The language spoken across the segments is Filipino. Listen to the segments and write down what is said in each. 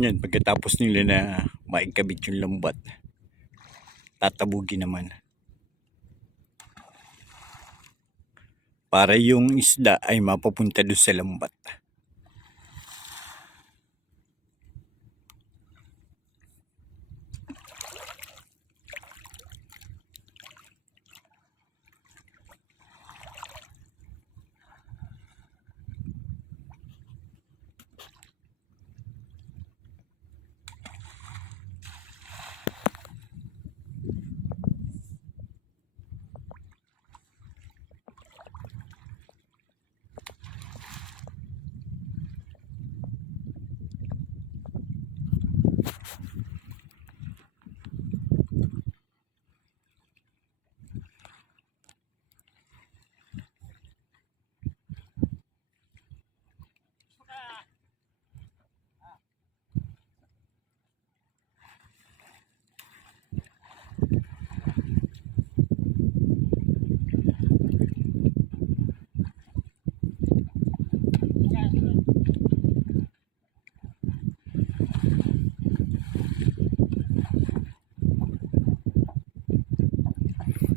Yan, pagkatapos nila na maikabit yung lambat, tatabugin naman. Para yung isda ay mapapunta doon sa lambat.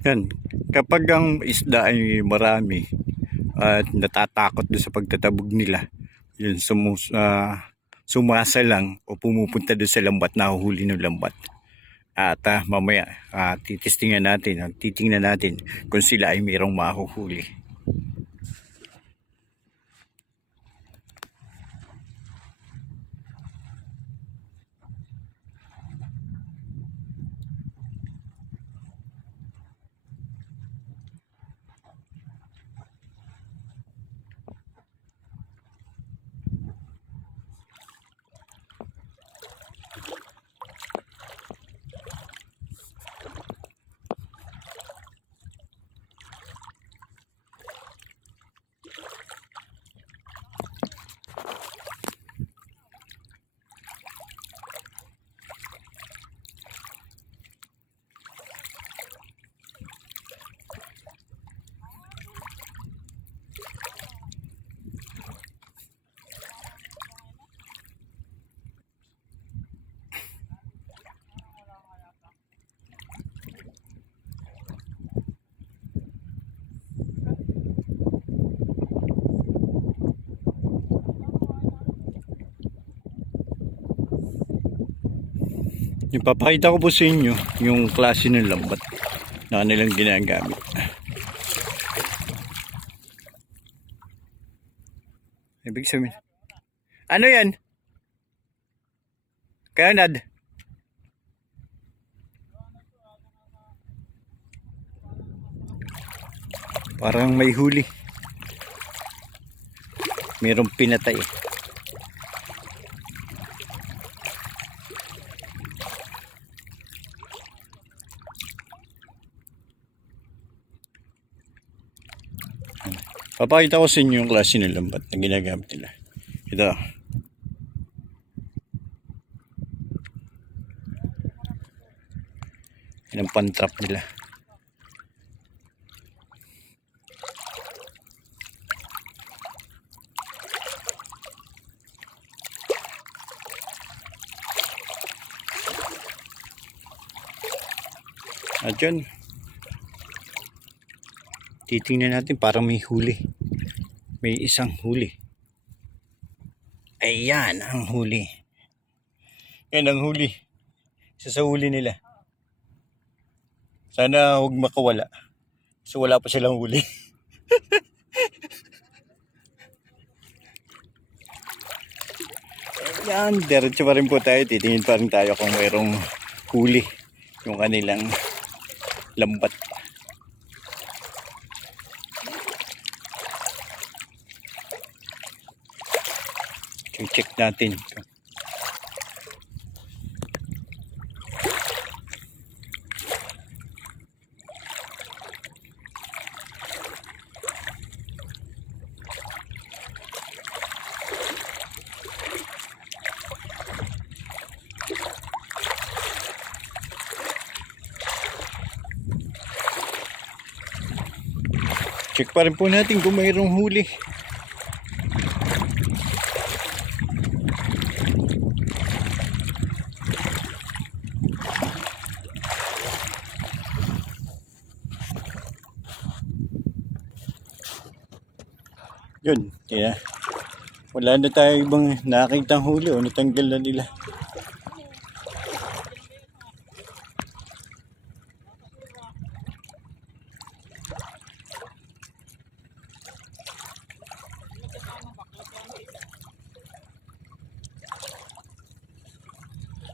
Yan, kapag ang isda ay marami at natatakot doon sa pagtatabog nila, yun sumasa lang o pumupunta doon sa lambat, nahuhuli ng lambat. At mamaya titingnan natin kung sila ay mayroong mahuhuli. Yung papakita ko po sa inyo yung klase ng lambat na kanilang ginagamit. Ibig sabihin, ano yan? Kanad? Parang may huli. Mayroong pinatay. Papakita ko sa inyo yung klase ng lambat na ginagamit nila. Ito. Yan ang pan-trap nila. At yun, titingnan natin, parang may huli. May isang huli. Ayan ang huli. Yan ang huli. Isa sa huli nila. Sana huwag makawala. So wala pa silang huli. Ayan, diretso pa rin po tayo. Titingin pa rin tayo kung mayroong huli yung kanilang lambat. Check natin. Check pa rin po natin kung mayroong huli. Yun, kaya wala na tayo ibang nakitang huli o natanggal na nila.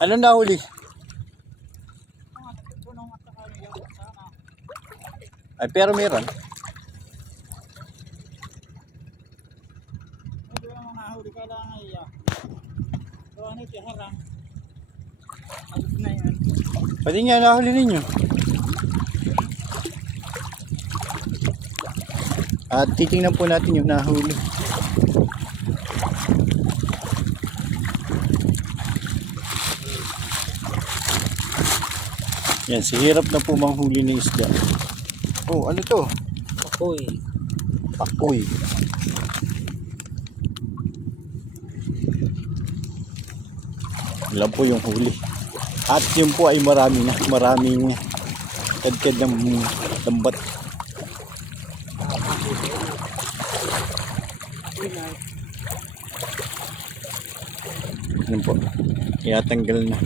Ano nahuli? Ay, pero meron. Pwede nga nahuli ninyo. At titingnan po natin yung nahuli. Yan, si hirap na po manghuli ng isda. Oh, ano to? Ako'y. Pakoy. Wala po yung huli. At yun po ay maraming kadkad ng lambat. Yun po. Kaya tanggal na.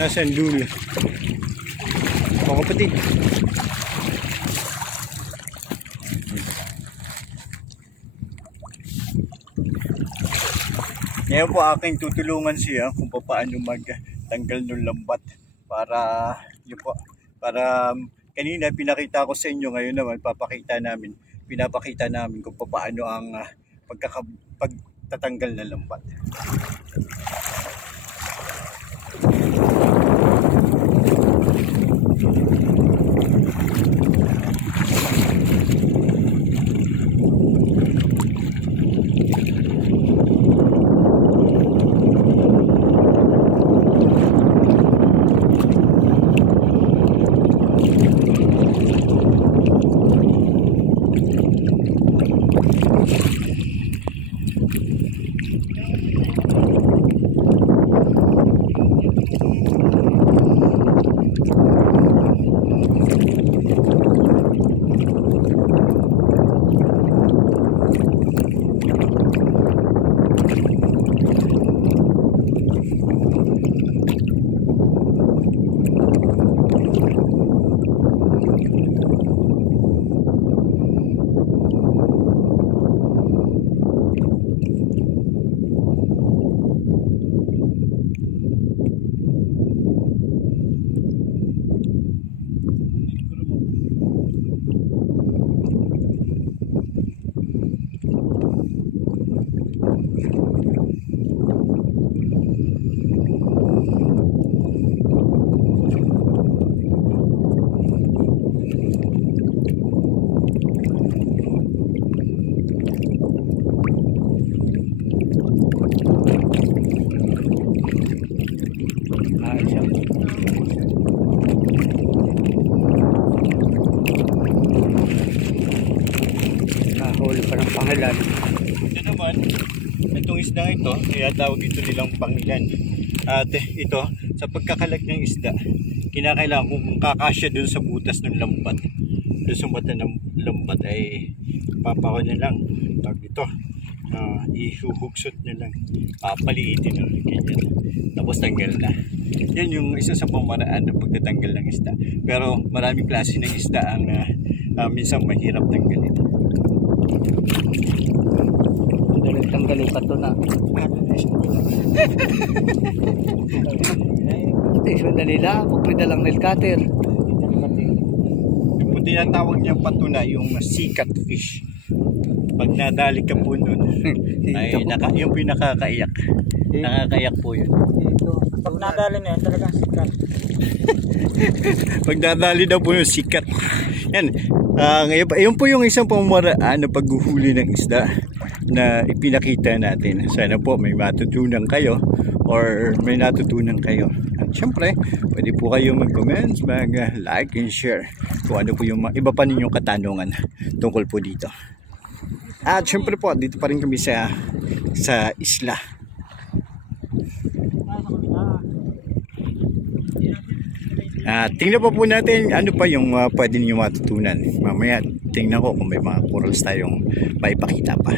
Nasaan dulo? Mga kapatid. Ngayon po aking tutulungan siya kung paano magtanggal ng lambat para yun po, para kanina pinakita ko sa inyo, ngayon naman pinapakita namin kung paano ang pagtatanggal ng lambat. Huli pa ng pangilan. Ito naman, itong isda ito, kaya tawag ito nilang pangilan. At ito, sa pagkakalag ng isda, kinakailangan kung kakasya dun sa butas ng lambat, dun sa mata ng lambat ay papako na lang. Tawag ito, ihuhugsot na lang, papaliitin na lang, ganyan. Tapos tanggal na. Yan yung isa sa pamaraan ng pagtatanggal ng isda. Pero maraming klase ng isda ang minsan mahirap tanggalin. Dali tanggalin pa ito na. Sandali lang. Huwag may dalang nail cutter. Yung tinatawag niyang patuna, yung sikat fish. Pag nadali ka po nun, ay yung pinakakaiyak. Nakakaiyak po yun. Pag nadali na yan, talagang sikat. Pag nadali na po yung sikat. Yan. Ngayon po yung isang pamaraan na paghuhuli ng isda na ipinakita natin. Sana po may matutunan kayo or may natutunan kayo. At syempre, pwede po kayo mag-comment, mag-like and share kung ano po yung iba pa ninyong katanungan tungkol po dito. At syempre po, dito pa rin kami sa isla. Tingnan pa po natin ano pa yung pwede niyo matutunan. Mamaya tingnan ko kung may mga corals tayong maipakita pa.